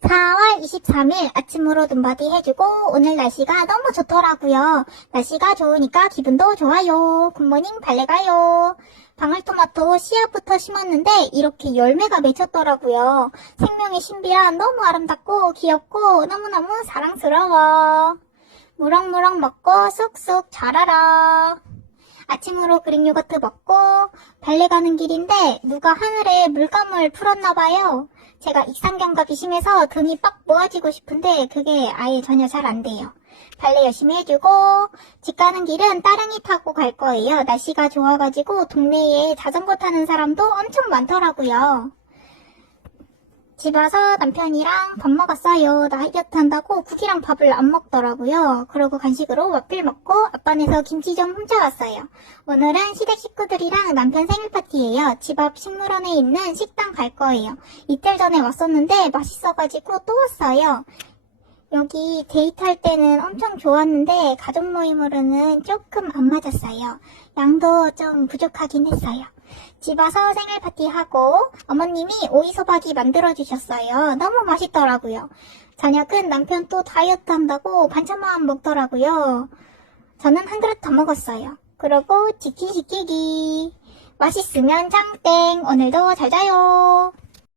4월 23일 아침으로 눈바디 해주고 오늘 날씨가 너무 좋더라고요. 날씨가 좋으니까 기분도 좋아요. 굿모닝 발레 가요. 방울토마토 씨앗부터 심었는데 이렇게 열매가 맺혔더라고요. 생명의 신비란 너무 아름답고 귀엽고 너무너무 사랑스러워. 무럭무럭 먹고 쑥쑥 자라라. 아침으로 그릭 요거트 먹고 발레 가는 길인데 누가 하늘에 물감을 풀었나 봐요. 제가 익상견갑이 심해서 등이 빡 모아지고 싶은데 그게 아예 전혀 잘 안 돼요. 발레 열심히 해주고 집 가는 길은 따릉이 타고 갈 거예요. 날씨가 좋아가지고 동네에 자전거 타는 사람도 엄청 많더라고요. 집 와서 남편이랑 밥 먹었어요. 나 다이어트 한다고 국이랑 밥을 안 먹더라고요. 그러고 간식으로 와플 먹고 아빠네서 김치 좀 훔쳐왔어요. 오늘은 시댁 식구들이랑 남편 생일 파티예요. 집 앞 식물원에 있는 식당 갈 거예요. 이틀 전에 왔었는데 맛있어가지고 또 왔어요. 여기 데이트할 때는 엄청 좋았는데 가족 모임으로는 조금 안 맞았어요. 양도 좀 부족하긴 했어요. 집 와서 생일 파티하고 어머님이 오이소박이 만들어주셨어요. 너무 맛있더라고요. 저녁은 남편 또 다이어트 한다고 반찬만 먹더라고요. 저는 한 그릇 더 먹었어요. 그러고 치킨 시키기. 맛있으면 장땡. 오늘도 잘 자요.